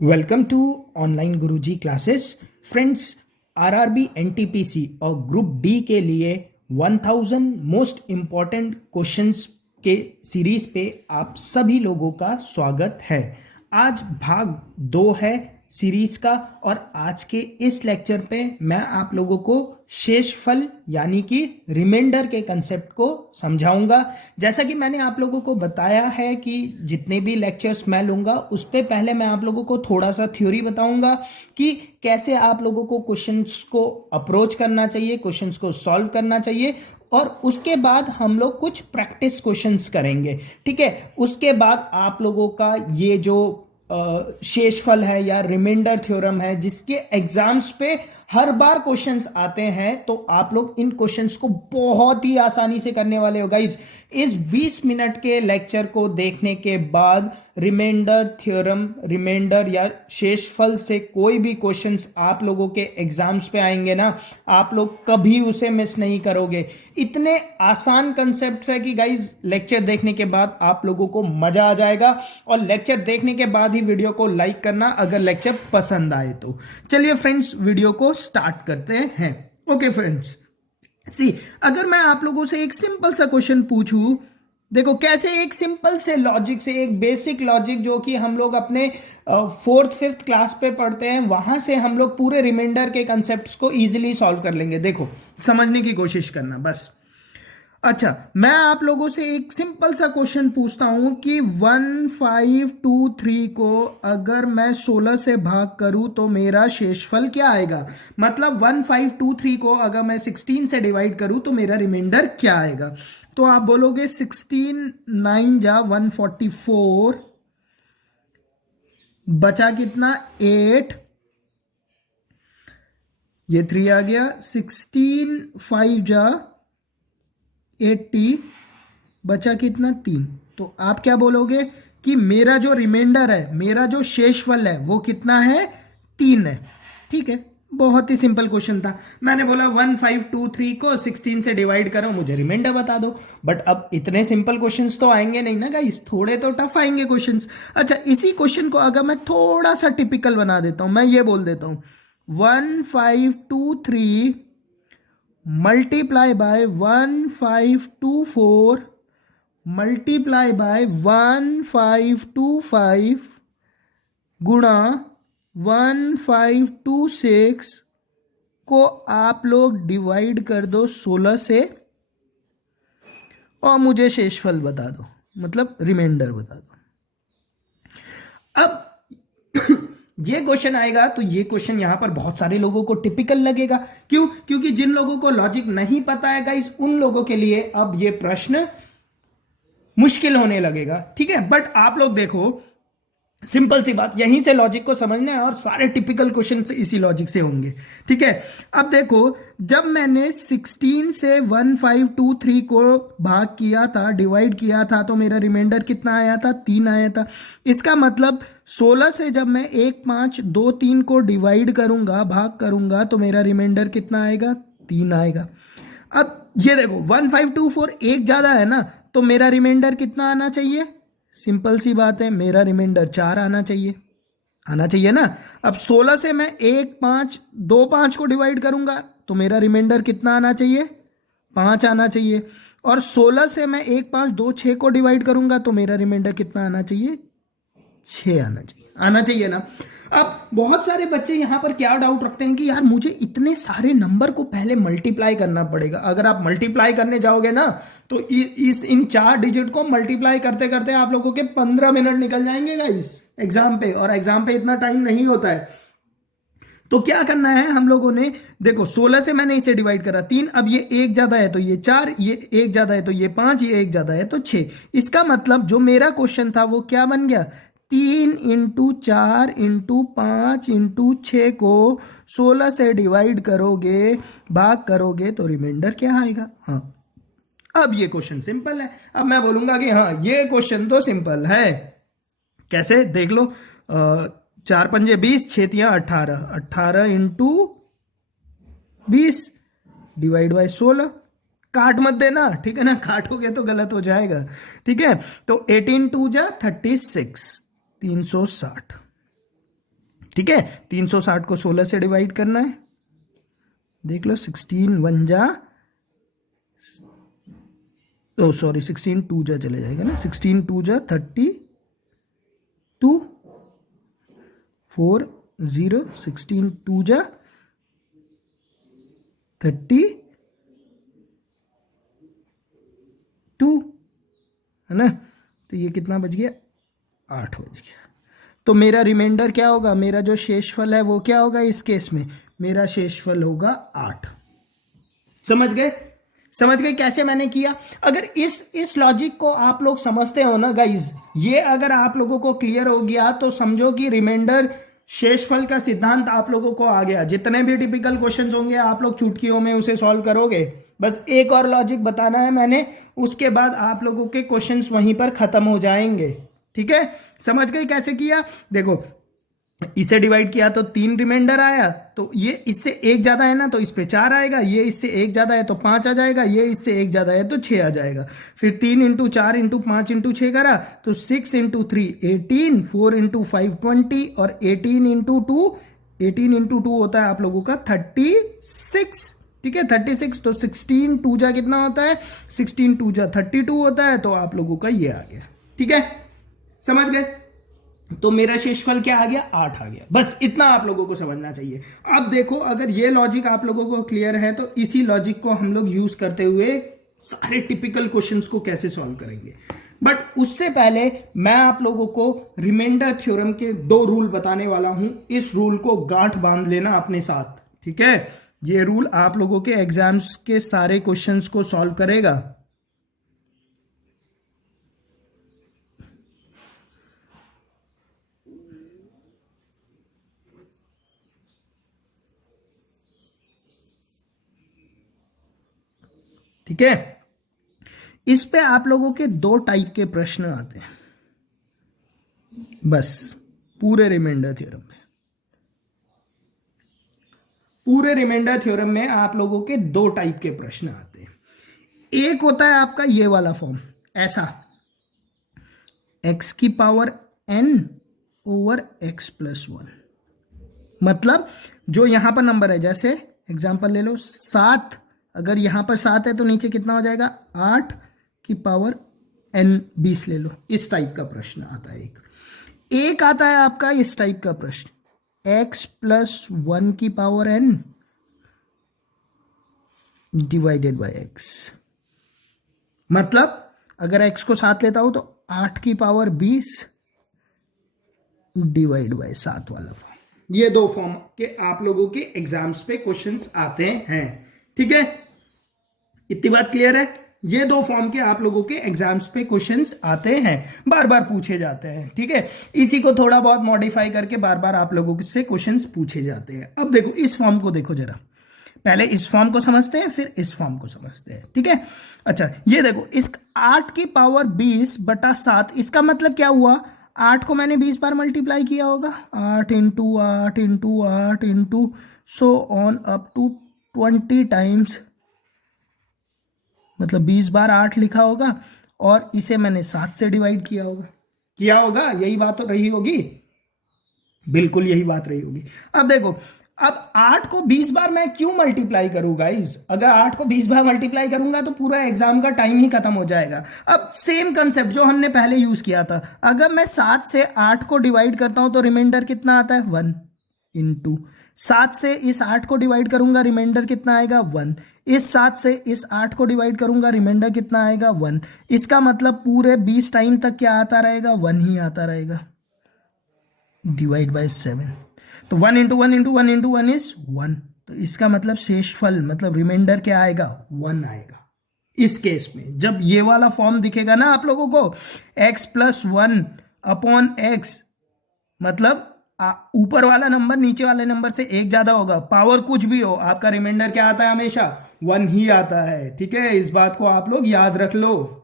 Welcome to online Guruji classes friends. RRB NTPC और group D के लिए 1000 most important questions के series पे आप सभी लोगों का स्वागत है। आज भाग 2 है सीरीज का और आज के इस लेक्चर पे मैं आप लोगों को शेषफल यानी कि रिमाइंडर के कंसेप्ट को समझाऊंगा। जैसा कि मैंने आप लोगों को बताया है कि जितने भी लेक्चर्स मैं लूंगा उस पे पहले मैं आप लोगों को थोड़ा सा थ्योरी बताऊंगा कि कैसे आप लोगों को क्वेश्चंस को अप्रोच करना चाहिए, क्वेश्चंस को सॉल्व करना चाहिए और उसके बाद हम लोग कुछ प्रैक्टिस क्वेश्चंस करेंगे। ठीक है, उसके बाद आप लोगों का ये जो शेषफल है या रिमाइंडर थ्योरम है जिसके एग्जाम्स पे हर बार क्वेश्चंस आते हैं, तो आप लोग इन क्वेश्चंस को बहुत ही आसानी से करने वाले हो गाइस। इस 20 मिनट के लेक्चर को देखने के बाद रिमाइंडर थ्योरम, रिमाइंडर या शेषफल से कोई भी क्वेश्चंस आप लोगों के एग्जाम्स पे आएंगे ना, आप लोग कभी उसे मिस नहीं करोगे। इतने आसान कंसेप्ट्स है कि गाइस लेक्चर देखने के बाद आप लोगों को मजा आ जाएगा और लेक्चर देखने के बाद ही वीडियो को लाइक करना अगर लेक्चर पसंद आए तो। चलिए फ्रेंड्स, वीडियो को स्टार्ट करते हैं। ओके फ्रेंड्स, सी अगर मैं आप लोगों से एक सिंपल सा क्वेश्चन पूछूं, देखो कैसे एक सिंपल से लॉजिक से, एक बेसिक लॉजिक जो कि हम लोग अपने 4th 5th क्लास पे पढ़ते हैं, वहां से हम लोग पूरे रिमाइंडर के कंसेप्ट्स को इजीली सॉल्व कर लेंगे। देखो समझने की कोशिश करना बस। अच्छा, मैं आप लोगों से एक सिंपल सा क्वेश्चन पूछता हूं कि 1523 को अगर मैं 16 से भाग करूं तो मेरा शेषफल क्या आएगा। मतलब 1523 को अगर मैं 16 से डिवाइड करूं तो मेरा रिमाइंडर क्या आएगा। तो आप बोलोगे 16 9 जा 144, बचा कितना 8, ये 3 आ गया, 16 5 जा 80, बचा कितना 3। तो आप क्या बोलोगे कि मेरा जो रिमाइंडर है, मेरा जो शेषफल है वो कितना है, 3 है। ठीक है, बहुत ही सिंपल क्वेश्चन था। मैंने बोला 1523 को 16 से डिवाइड करो, मुझे रिमाइंडर बता दो। बट अब इतने सिंपल क्वेश्चंस तो आएंगे नहीं ना गाइस, थोड़े तो टफ आएंगे क्वेश्चंस। अच्छा, इसी क्वेश्चन को अगर मैं थोड़ा सा टिपिकल बना देता हूं, मैं ये बोल देता हूं 1523 मल्टीप्लाई बाय 1524 मल्टीप्लाई बाय 1525 गुणा 1526 को आप लोग डिवाइड कर दो 16 से और मुझे शेषफल बता दो, मतलब रिमाइंडर बता दो। अब ये क्वेश्चन आएगा तो ये क्वेश्चन यहां पर बहुत सारे लोगों को टिपिकल लगेगा। क्यों? क्योंकि जिन लोगों को लॉजिक नहीं पता है गाइस, उन लोगों के लिए अब ये प्रश्न मुश्किल होने लगेगा। ठीक है, बट आप लोग देखो, सिंपल सी बात, यहीं से लॉजिक को समझना है और सारे टिपिकल क्वेश्चन इसी लॉजिक से होंगे। ठीक है, अब देखो, जब मैंने 16 से 1523 को भाग किया था, डिवाइड किया था, तो मेरा रिमाइंडर कितना आया था, 3 आया था। इसका मतलब 16 से जब मैं 1 5 2 3 को डिवाइड करूंगा, भाग करूंगा, तो मेरा रिमाइंडर कितना आएगा, 3 आएगा। अब ये देखो 1524 एक ज्यादा है ना, तो मेरा रिमाइंडर कितना आना चाहिए, सिंपल सी बात है, मेरा रिमाइंडर 4 आना चाहिए, आना चाहिए ना। अब 16 से मैं 1 5 2 5 को डिवाइड करूंगा तो मेरा रिमाइंडर कितना आना चाहिए, 5 आना चाहिए। और 16 से मैं 1 5 2 6 को डिवाइड करूंगा तो मेरा रिमाइंडर कितना आना चाहिए, 6 आना चाहिए, आना चाहिए ना। अब बहुत सारे बच्चे यहां पर क्या डाउट रखते हैं कि यार मुझे इतने सारे नंबर को पहले मल्टीप्लाई करना पड़ेगा। अगर आप मल्टीप्लाई करने जाओगे ना तो इन 4 डिजिट को मल्टीप्लाई करते करते आप लोगों के 15 मिनट निकल जाएंगे गाइस एग्जाम पे, और एग्जाम पे इतना टाइम नहीं होता है। तो क्या करना है हम लोगों ने, देखो 16 से मैंने इसे डिवाइड करा 3, अब ये एक ज्यादा है तो ये 4, ये एक ज्यादा है तो ये 5, ये एक ज्यादा है तो 6। इसका मतलब जो मेरा क्वेश्चन था वो क्या बन गया, 3 इंटू 4 इंटू 5 इंटू 6 को 16 से डिवाइड करोगे, भाग करोगे, तो रिमाइंडर क्या आएगा। हाँ, अब ये क्वेश्चन सिंपल है। अब मैं बोलूंगा कि हाँ ये क्वेश्चन तो सिंपल है। कैसे, देख लो, 4 पंजे 20, 6 तियां 18, 18 इंटू 20 डिवाइड बाय 16। काट मत देना, ठीक है ना, काटोगे तो गलत हो जाएगा। ठीक है, तो 18 2 जा 36, 360। ठीक है, 360 को 16 से डिवाइड करना है, देख लो 16 वन जा, ओ सॉरी 16 टू जा चले जाएगा ना, 16 टू जा 32, 4 0, 16 टू जा 32 है ना, तो ये कितना बच गया, 8 बच गया। तो मेरा रिमाइंडर क्या होगा, मेरा जो शेषफल है वो क्या होगा, इस केस में मेरा शेषफल होगा 8। समझ गए, समझ गए कैसे मैंने किया। अगर इस लॉजिक को आप लोग समझते हो ना गाइज, ये अगर आप लोगों को क्लियर हो गया तो समझो कि रिमाइंडर शेषफल का सिद्धांत आप लोगों को आ गया। जितने भी टिपिकल क्वेश्चंस होंगे आप लोग चुटकियों में उसे सॉल्व करोगे। बस एक और लॉजिक बताना है मैंने, उसके बाद आप लोगों के क्वेश्चंस वहीं पर खत्म हो जाएंगे। ठीक है, समझ गए कैसे किया। देखो इसे डिवाइड किया तो 3 रिमाइंडर आया, तो ये इससे एक ज्यादा है ना तो इस पे 4 आएगा, ये इससे एक ज्यादा है तो 5 आ जाएगा, ये इससे एक ज्यादा है तो 6 आ जाएगा। फिर 3 इंटू 4 इंटू 5 इंटू 6 करा तो 6 इंटू 3 18, 4 इंटू 5 20 और 18 इंटू 2 होता है आप लोगों का 36। ठीक है 36, तो 16 टू जा कितना होता है, 16 टू जा 32 होता है, तो आप लोगों का ये आ गया। ठीक है, समझ गए। तो मेरा शेषफल क्या आ गया, 8 आ गया। बस इतना आप लोगों को समझना चाहिए। अब देखो अगर ये लॉजिक आप लोगों को क्लियर है तो इसी लॉजिक को हम लोग यूज करते हुए सारे टिपिकल क्वेश्चंस को कैसे सॉल्व करेंगे। बट उससे पहले मैं आप लोगों को रिमाइंडर थ्योरम के 2 रूल बताने वाला हूं। इस रूल को गांठ बांध लेना अपने साथ। ठीक है, ये रूल आप लोगों के एग्जाम्स के सारे क्वेश्चंस को सॉल्व करेगा। ठीक है, इस पे आप लोगों के 2 टाइप के प्रश्न आते हैं बस पूरे रिमाइंडर थ्योरम में। पूरे रिमाइंडर थ्योरम में आप लोगों के 2 टाइप के प्रश्न आते हैं। एक होता है आपका ये वाला फॉर्म, ऐसा x की power n over x plus 1, मतलब जो यहां पर नंबर है, जैसे एग्जांपल ले लो 7, अगर यहां पर 7 है तो नीचे कितना हो जाएगा, 8 की पावर n 20 ले लो। इस टाइप का प्रश्न आता है। एक आता है आपका इस टाइप का प्रश्न, x प्लस 1 की power n divided by x, मतलब अगर x को 7 लेता हूं तो 8 की पावर 20 डिवाइड बाय 7 वाला फॉर्म। ये 2 फॉर्म के आप लोगों के एग्जाम्स पे क्वेश्चंस आते हैं। ठीक है, इतनी बात क्लियर है। ये 2 फॉर्म के आप लोगों के एग्जाम्स पे क्वेश्चंस आते हैं, बार बार पूछे जाते हैं। ठीक है, इसी को थोड़ा बहुत मॉडिफाई करके बार बार आप लोगों से क्वेश्चंस पूछे जाते हैं। अब देखो इस फॉर्म को देखो जरा, पहले इस फॉर्म को समझते हैं फिर इस फॉर्म को समझते हैं। ठीक है, अच्छा ये देखो, इस 8 की पावर 20 बटा 7, इसका मतलब क्या हुआ, 8 को मैंने 20 बार मल्टीप्लाई किया होगा, 8 into 8 into 8 into so on up to 20 times, मतलब 20 बार 8 लिखा होगा, और इसे मैंने 7 से डिवाइड किया होगा। यही बात तो रही होगी, बिल्कुल यही बात रही होगी। अब देखो, अब 8 को 20 बार मैं क्यों मल्टीप्लाई करूं गाइस, अगर 8 को 20 बार मल्टीप्लाई करूंगा तो पूरा एग्जाम का टाइम ही खत्म हो जाएगा। अब सेम कंसेप्ट जो हमने पहले यूज किया था, अगर मैं 7 से 8 को डिवाइड करता हूं तो रिमाइंडर कितना आता है, 1 इंटू 7 से इस 8 को डिवाइड करूंगा, रिमाइंडर कितना आएगा, 1। इस 7 से इस 8 को डिवाइड करूंगा, रिमाइंडर कितना आएगा, 1। इसका मतलब पूरे 20 टाइम तक क्या आता रहेगा, 1 ही आता रहेगा, डिवाइड बाय 7। तो 1 इंटू 1 इंटू 1 इंटू 1 इज 1, तो इसका मतलब शेषफल मतलब रिमाइंडर क्या आएगा, 1 आएगा। इस केस में जब ये वाला फॉर्म दिखेगा ना आप लोगों को, x प्लस 1 अपॉन x, मतलब ऊपर वाला नंबर नीचे वाले नंबर से एक ज्यादा होगा, पावर कुछ भी हो, आपका रिमाइंडर क्या आता है, हमेशा 1 ही आता है। ठीक है, इस बात को आप लोग याद रख लो।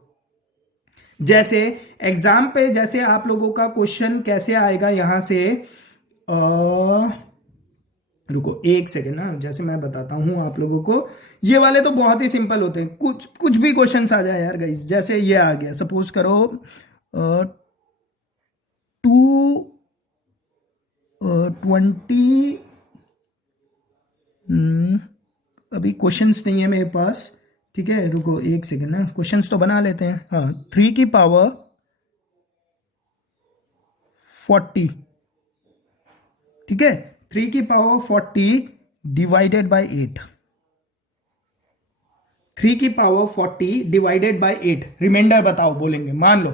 जैसे एग्जाम पे जैसे आप लोगों का क्वेश्चन कैसे आएगा, यहां से रुको एक सेकेंड ना, जैसे मैं बताता हूं आप लोगों को, ये वाले तो बहुत ही सिंपल होते हैं, कुछ भी क्वेश्चन आ जाए यार गाइस। जैसे ये आ गया, सपोज करो 2 20, अभी क्वेश्चंस नहीं है मेरे पास, ठीक है, रुको एक सेकेंड ना, क्वेश्चंस तो बना लेते हैं। हाँ, 3 की पावर 40, ठीक है, 3 की पावर 40 डिवाइडेड बाय 8, 3 की पावर 40 डिवाइडेड बाय 8, रिमाइंडर बताओ बोलेंगे, मान लो,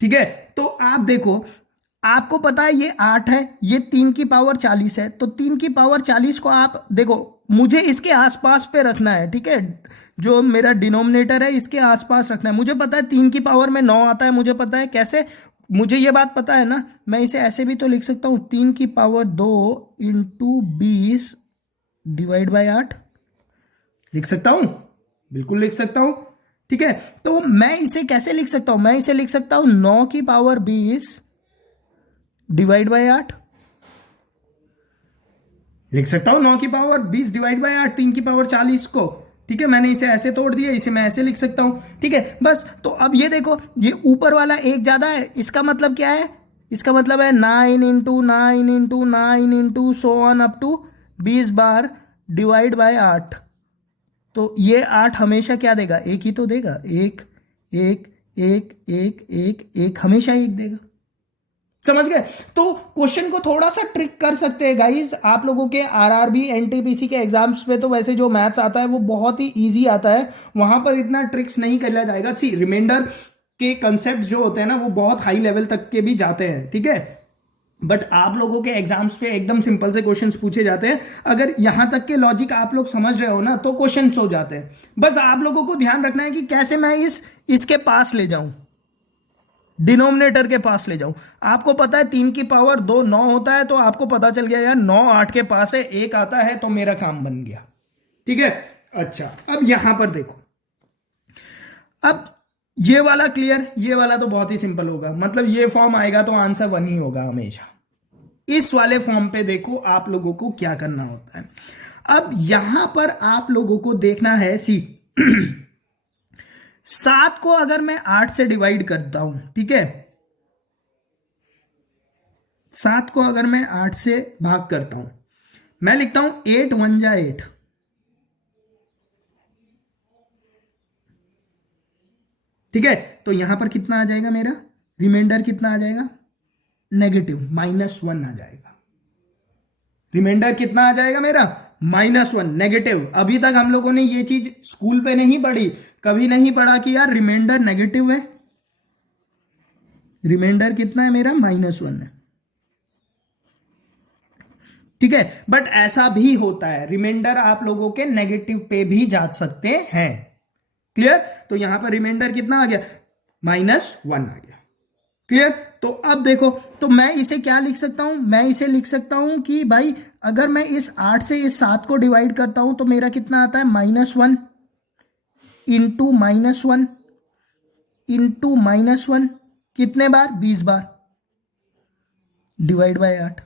ठीक है। तो आप देखो, आपको पता है ये 8 है, ये 3 की पावर 40 है, तो 3 की पावर 40 को आप देखो, मुझे इसके आसपास पे रखना है, ठीक है, जो मेरा डिनोमिनेटर है इसके आसपास रखना है। मुझे पता है 3 की पावर में 9 आता है, मुझे पता है कैसे, मुझे ये बात पता है ना, मैं इसे ऐसे भी तो लिख सकता हूं, 3 की पावर 2 इंटू 20 डिवाइड बाय 8, लिख सकता हूं, बिल्कुल लिख सकता हूं, ठीक है। तो मैं इसे कैसे लिख सकता हूं, मैं इसे लिख सकता हूं 9 की पावर 20 डिवाइड बाय 8, लिख सकता हूं 9 की पावर 20 डिवाइड बाय 8, 3 की पावर 40 को, ठीक है, मैंने इसे ऐसे तोड़ दिया, इसे मैं ऐसे लिख सकता हूं, ठीक है, बस। तो अब ये देखो, ये ऊपर वाला एक ज्यादा है, इसका मतलब क्या है, इसका मतलब है 9 into 9 into 9 into so on up to 20 बार डिवाइड बाय 8। तो ये 8 हमेशा क्या देगा, एक ही तो देगा, एक एक एक एक एक एक, हमेशा एक देगा, समझ गए। तो क्वेश्चन को थोड़ा सा ट्रिक कर सकते हैं गाइस, आप लोगों के आरआरबी एनटीपीसी के एग्जाम्स पे तो वैसे जो मैथ्स आता है वो बहुत ही इजी आता है, वहां पर इतना ट्रिक्स नहीं किया जाएगा। सी रिमाइंडर के कंसेप्ट जो होते हैं ना वो बहुत हाई लेवल तक के भी जाते हैं, ठीक है, बट आप लोगों के एग्जाम्स पे एकदम सिंपल से क्वेश्चंस पूछे जाते हैं। अगर यहां तक के लॉजिक आप लोग समझ रहे हो ना तो क्वेश्चंस हो जाते हैं, बस आप लोगों को ध्यान रखना है कि कैसे मैं इसके पास ले जाऊं, डिनोमिनेटर के पास ले जाऊं। आपको पता है 3 की पावर 2 9 होता है, तो आपको पता चल गया यार 9 8 के पास है, एक आता है, तो मेरा काम बन गया, ठीक है। अच्छा, अब यहां पर देखो, अब ये वाला क्लियर, ये वाला तो बहुत ही सिंपल होगा, मतलब ये फॉर्म आएगा तो आंसर 1 ही होगा हमेशा। इस वाले फॉर्म पे देखो आप लोगों को क्या करना होता है। अब यहां पर आप लोगों को देखना है, सी 7 को अगर मैं 8 से डिवाइड करता हूं, ठीक है, 7 को अगर मैं 8 से भाग करता हूं, मैं लिखता हूं 8 1 जा 8, ठीक है। तो यहां पर कितना आ जाएगा, मेरा रिमाइंडर कितना आ जाएगा, नेगेटिव -1 आ जाएगा, रिमाइंडर कितना आ जाएगा मेरा, -1 नेगेटिव। अभी तक हम लोगों ने ये चीज स्कूल पे नहीं पढ़ी, कभी नहीं पढ़ा कि यार रिमाइंडर नेगेटिव है, रिमाइंडर कितना है मेरा, -1 है, ठीक है। बट ऐसा भी होता है, रिमाइंडर आप लोगों के नेगेटिव पे भी जा सकते हैं, क्लियर। तो यहां पर रिमाइंडर कितना आ गया, -1 आ गया, क्लियर। तो अब देखो, तो मैं इसे क्या लिख सकता हूं, मैं इसे लिख सकता हूं कि भाई अगर मैं इस 8 से इस 7 को डिवाइड करता हूं तो मेरा कितना आता है, -1 इंटू -1 इंटू -1, कितने बार, 20 बार डिवाइड बाय 8।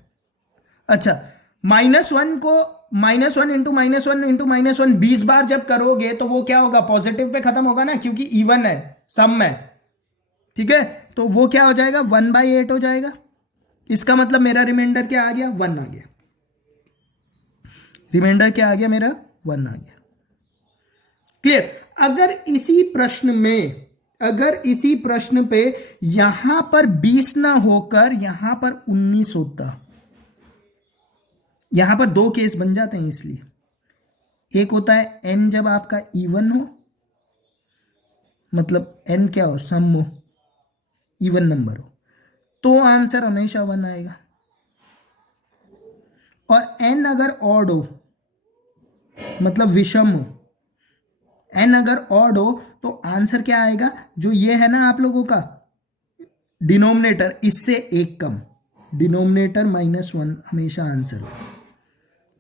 अच्छा, -1 को -1 इंटू -1 इंटू -1 20 बार जब करोगे तो वो क्या होगा, पॉजिटिव पे खत्म होगा ना, क्योंकि इवन है, सम है, ठीक है। तो वो क्या हो जाएगा, 1/8 हो जाएगा। इसका मतलब मेरा रिमाइंडर क्या आ गया, 1 आ गया, रिमाइंडर क्या आ गया मेरा, 1 आ गया, क्लियर। अगर इसी प्रश्न पे यहां पर 20 ना होकर यहां पर 19 होता, यहां पर दो केस बन जाते हैं, इसलिए एक होता है n जब आपका इवन हो, मतलब n क्या हो, सम हो, इवन नंबर हो, तो आंसर हमेशा 1 आएगा, और n अगर ऑड हो, मतलब विषम हो, n अगर ऑड हो तो आंसर क्या आएगा, जो ये है ना आप लोगों का डिनोमिनेटर, इससे एक कम, डिनोमिनेटर -1 हमेशा आंसर होगा,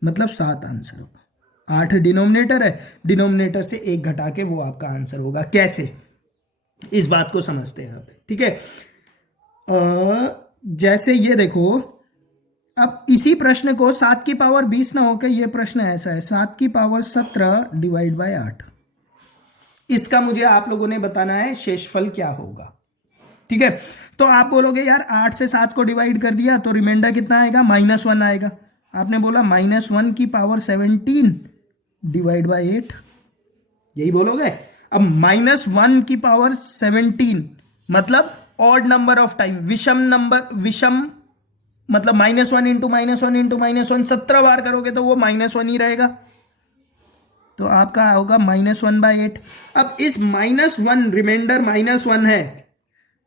मतलब 7 आंसर होगा। 8 डिनोमिनेटर है, डिनोमिनेटर से एक घटा के वो आपका आंसर होगा। कैसे, इस बात को समझते हैं यहाँ पे, ठीक है। जैसे ये देखो, अब इसी प्रश्न को 7 की पावर 20 ना होकर ये प्रश्न ऐसा है, 7 की पावर 17 डिवाइड बाय 8, इसका मुझे आप लोगों ने बताना है शेषफल क्या होगा, ठीक है। तो आप बोलोगे यार 8 से 7 को डिवाइड कर दिया तो रिमाइंडर कितना आएगा, -1 आएगा। आपने बोला -1 की पावर 17 डिवाइड बाई 8, यही बोलोगे। अब -1 की पावर 17 मतलब ऑड नंबर ऑफ टाइम, विषम नंबर, विषम मतलब -1 इंटू -1 इंटू -1 17 बार करोगे तो वो -1 ही रहेगा, तो आपका होगा -1/8। अब इस -1, रिमाइंडर -1 है,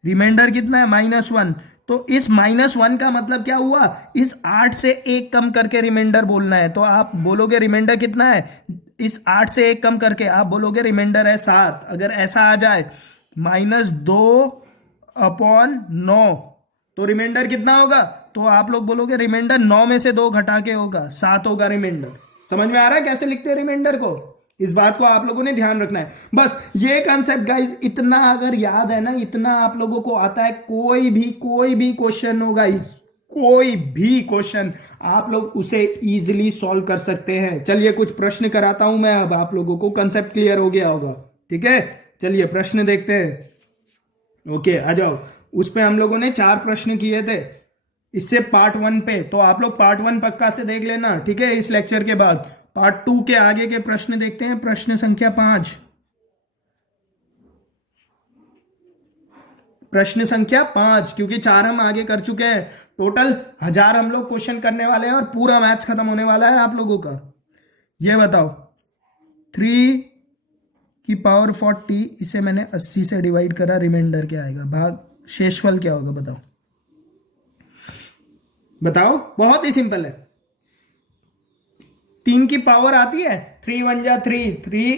रिमाइंडर कितना है, -1, तो इस -1 का मतलब क्या हुआ, इस 8 से 1 कम करके रिमाइंडर बोलना है। तो आप बोलोगे रिमाइंडर कितना है, इस 8 से 1 कम करके आप बोलोगे रिमाइंडर है 7। अगर ऐसा आ जाए -2/9 तो रिमाइंडर कितना होगा, तो आप लोग बोलोगे रिमाइंडर 9 में से 2 घटा के होगा, 7 होगा रिमाइंडर। समझ में आ रहा है कैसे लिखते हैं रिमाइंडर को, इस बात को आप लोगों ने ध्यान रखना है। बस ये कंसेप्ट गाइस, इतना अगर याद है ना, इतना आप लोगों को आता है, कोई भी क्वेश्चन हो गाइस, कोई भी क्वेश्चन आप लोग उसे इजीली सॉल्व कर सकते हैं। चलिए कुछ प्रश्न कराता हूं मैं, अब आप लोगों को कंसेप्ट क्लियर हो गया होगा, ठीक है। चलिए प्रश्न देखते हैं। ओके आ जाओ, उस पे हम लोगों ने 4 प्रश्न किए थे इससे पार्ट 1 पे, तो आप लोग पार्ट 1 पक्का से देख लेना, ठीक है। इस लेक्चर के बाद पार्ट 2 के आगे के प्रश्न देखते हैं। प्रश्न संख्या 5, प्रश्न संख्या 5, क्योंकि 4 हम आगे कर चुके हैं, टोटल 1000 हम लोग क्वेश्चन करने वाले हैं और पूरा मैथ्स खत्म होने वाला है आप लोगों का। ये बताओ 3 की पावर 40, इसे मैंने 80 से डिवाइड करा, रिमाइंडर क्या आएगा, भाग शेषफल क्या होगा, बताओ बताओ। बहुत ही सिंपल है, 3 की पावर आती है, 3 1 जा 3,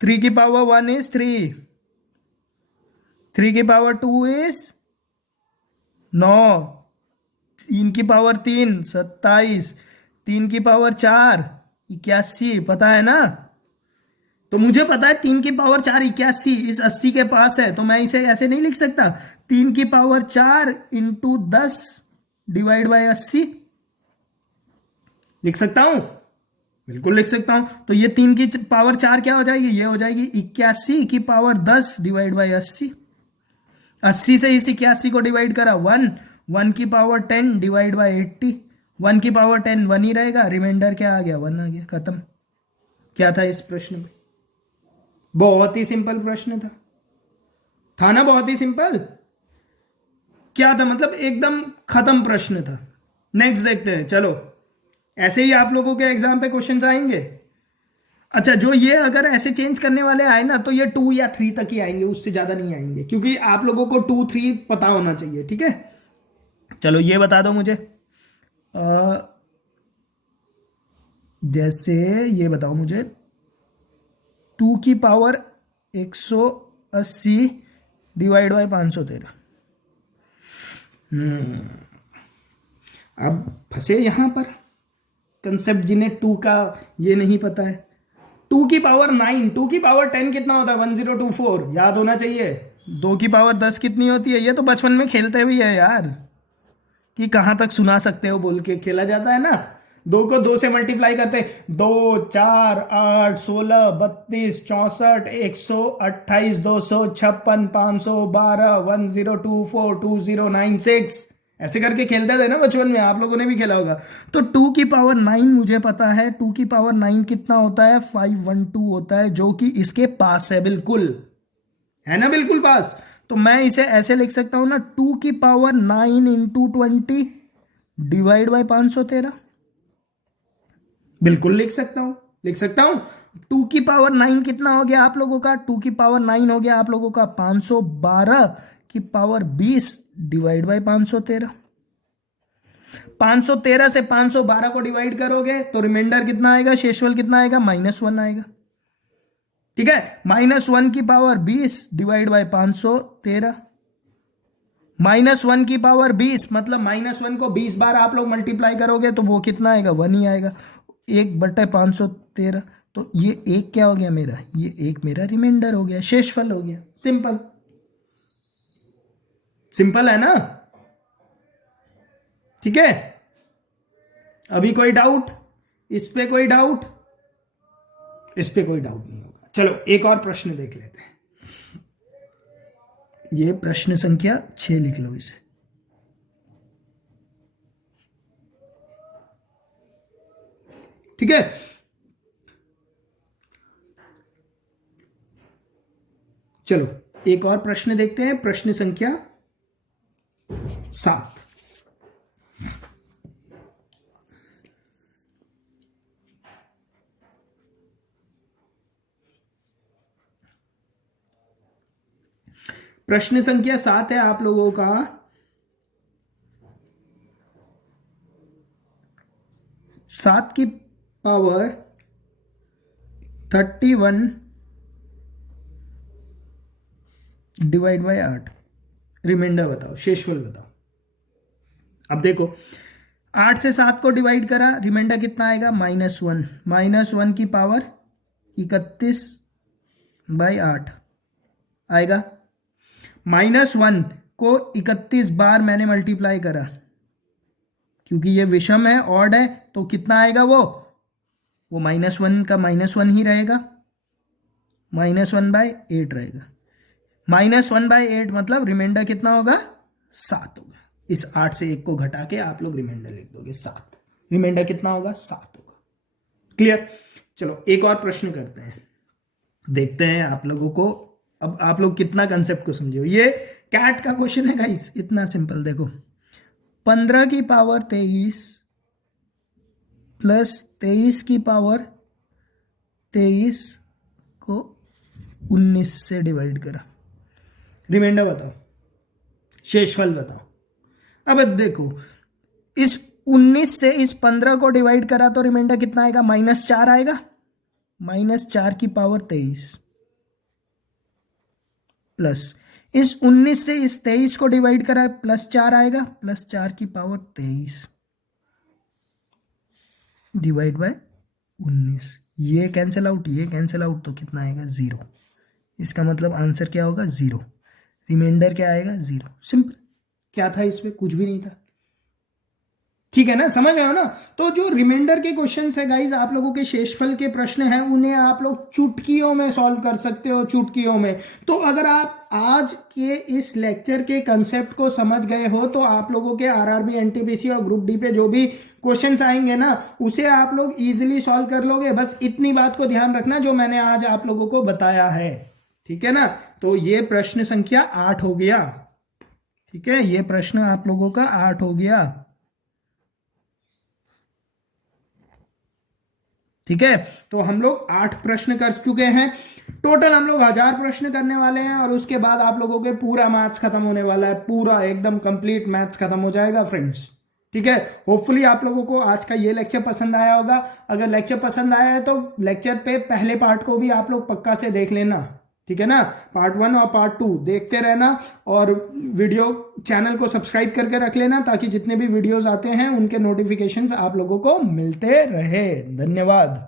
3 की पावर 1 इज 3, 3 की पावर 2 इज 9, 3 की पावर 3 27, 3 की पावर 4 81, पता है ना। तो मुझे पता है 3 की पावर 4 81 इस 80 के पास है, तो मैं इसे ऐसे नहीं लिख सकता, 3 की पावर 4 इंटू 10 डिवाइड बाई 80, लिख सकता हूं, बिल्कुल लिख सकता हूं। तो ये 3 की पावर 4 क्या हो जाएगी, ये हो जाएगी 81 की पावर 10 डिवाइड बाई 80, 80 से इस 81 को डिवाइड करा 1 की पावर 10 डिवाइड बाई 80, 1 की पावर 10 1 ही रहेगा, रिमाइंडर क्या आ गया, 1 आ गया, खत्म। क्या था इस प्रश्न में, बहुत ही सिंपल प्रश्न था ना, बहुत ही सिंपल। क्या था मतलब, एकदम खत्म प्रश्न था। नेक्स्ट देखते हैं, चलो ऐसे ही आप लोगों के एग्जाम पे क्वेश्चंस आएंगे। अच्छा, जो ये अगर ऐसे चेंज करने वाले आए ना, तो ये 2 या 3 तक ही आएंगे, उससे ज्यादा नहीं आएंगे, क्योंकि आप लोगों को 2 3 पता होना चाहिए, ठीक है। चलो ये बता दो मुझे, जैसे ये बताओ मुझे 2 की पावर 180 डिवाइड बाई 513। अब फंसे यहां पर कंसेप्ट, जिन्हें 2 का ये नहीं पता है। 2 की पावर 9, 2 की पावर 10 कितना होता है, 1024, याद होना चाहिए। 2 की पावर 10 कितनी होती है, ये तो बचपन में खेलते भी है यार, कि कहां तक सुना सकते हो बोल के खेला जाता है ना। 2 को 2 से मल्टीप्लाई करते, 2 4 8 16 32 64 128 256 512 1024 2096, ऐसे करके खेलते थे ना बचपन में, आप लोगों ने भी खेला होगा। तो 2 की पावर 9 मुझे पता है, 2 की पावर 9 कितना होता है, 512 होता है, जो कि इसके पास है, बिल्कुल है ना, बिल्कुल पास। तो मैं इसे ऐसे लिख सकता हूं ना, 2 की पावर 9 इंटू 20 डिवाइड बाई 513, बिल्कुल लिख सकता हूं, लिख सकता हूं। 2 की पावर 9 कितना हो गया आप लोगों का, 2 की पावर 9 हो गया आप लोगों का 512 की पावर 20 डिवाइड बाई 513। 513 से 512 को डिवाइड करोगे तो रिमाइंडर कितना आएगा, शेषफल कितना आएगा, -1 आएगा, ठीक है। -1 की पावर 20 डिवाइड बाई 513, -1 की पावर 20 मतलब -1 को 20 बार आप लोग मल्टीप्लाई करोगे तो वो कितना आएगा, 1 ही आएगा, 1/513। तो ये एक क्या हो गया मेरा, ये एक मेरा रिमाइंडर हो गया, शेषफल हो गया। सिंपल, सिंपल है ना, ठीक है। अभी कोई डाउट इस पे, कोई डाउट इस पे, कोई डाउट नहीं होगा। चलो एक और प्रश्न देख लेते हैं। ये प्रश्न संख्या 6 लिख लो इसे। ठीक है, चलो एक और प्रश्न देखते हैं, प्रश्न संख्या 7। प्रश्न संख्या 7 है आप लोगों का, 7 की पावर 31 डिवाइड बाय 8, रिमाइंडर बताओ, शेषफल बताओ। अब देखो 8 से 7 को डिवाइड करा, रिमाइंडर कितना आएगा, -1, -1 की पावर 31 बाय 8 आएगा। -1 को 31 बार मैंने मल्टीप्लाई करा, क्योंकि ये विषम है, ऑड है, तो कितना आएगा वो -1 का -1 ही रहेगा, -1/8 रहेगा। -1/8 मतलब रिमाइंडर कितना होगा, 7 होगा। इस 8 से 1 को घटा के आप लोग रिमाइंडर लिख दोगे 7, रिमाइंडर कितना होगा, 7 होगा। क्लियर। चलो एक और प्रश्न करते हैं, देखते हैं आप लोगों को, अब आप लोग कितना कंसेप्ट को समझे हो। ये कैट का क्वेश्चन है गाइस, इतना सिंपल। देखो 15 की पावर 23 प्लस 23 की पावर 23 को 19 से डिवाइड करा, रिमाइंडर बताओ, शेषफल बताओ। अब देखो इस 19 से इस 15 को डिवाइड करा तो रिमाइंडर कितना आएगा, -4 आएगा, -4 की पावर 23 प्लस इस 19 से इस 23 को डिवाइड करा +4 आएगा, +4 की पावर 23 डिवाइड बाय 19। ये कैंसिल आउट, ये कैंसिल आउट, तो कितना आएगा, 0। इसका मतलब आंसर क्या होगा, 0। रिमाइंडर क्या आएगा, 0। सिंपल, क्या था इसमें, कुछ भी नहीं था। ठीक है ना, समझ रहे हो ना। तो जो रिमाइंडर के क्वेश्चंस है गाइज, आप लोगों के शेषफल के प्रश्न हैं, उन्हें आप लोग चुटकियों में सॉल्व कर सकते हो, चुटकियों में। तो अगर आप आज के इस लेक्चर के कंसेप्ट को समझ गए हो तो आप लोगों के आरआरबी, एनटीपीसी और ग्रुप डी पे जो भी क्वेश्चंस आएंगे ना, उसे आप लोग इजीली सॉल्व कर लोगे। बस इतनी बात को ध्यान रखना जो मैंने आज आप लोगों को बताया है, ठीक है ना। तो ये प्रश्न संख्या 8 हो गया, ठीक है, ये प्रश्न आप लोगों का 8 हो गया, ठीक है। तो हम लोग 8 प्रश्न कर चुके हैं, टोटल हम लोग 1000 प्रश्न करने वाले हैं, और उसके बाद आप लोगों के पूरा मैथ्स खत्म होने वाला है, पूरा एकदम कंप्लीट मैथ्स खत्म हो जाएगा फ्रेंड्स, ठीक है। होपफुली आप लोगों को आज का ये लेक्चर पसंद आया होगा। अगर लेक्चर पसंद आया है तो लेक्चर पे पहले पार्ट को भी आप लोग पक्का से देख लेना, ठीक है ना। पार्ट 1 और पार्ट 2 देखते रहना, और वीडियो चैनल को सब्सक्राइब करके रख लेना, ताकि जितने भी वीडियोस आते हैं उनके नोटिफिकेशंस आप लोगों को मिलते रहे। धन्यवाद।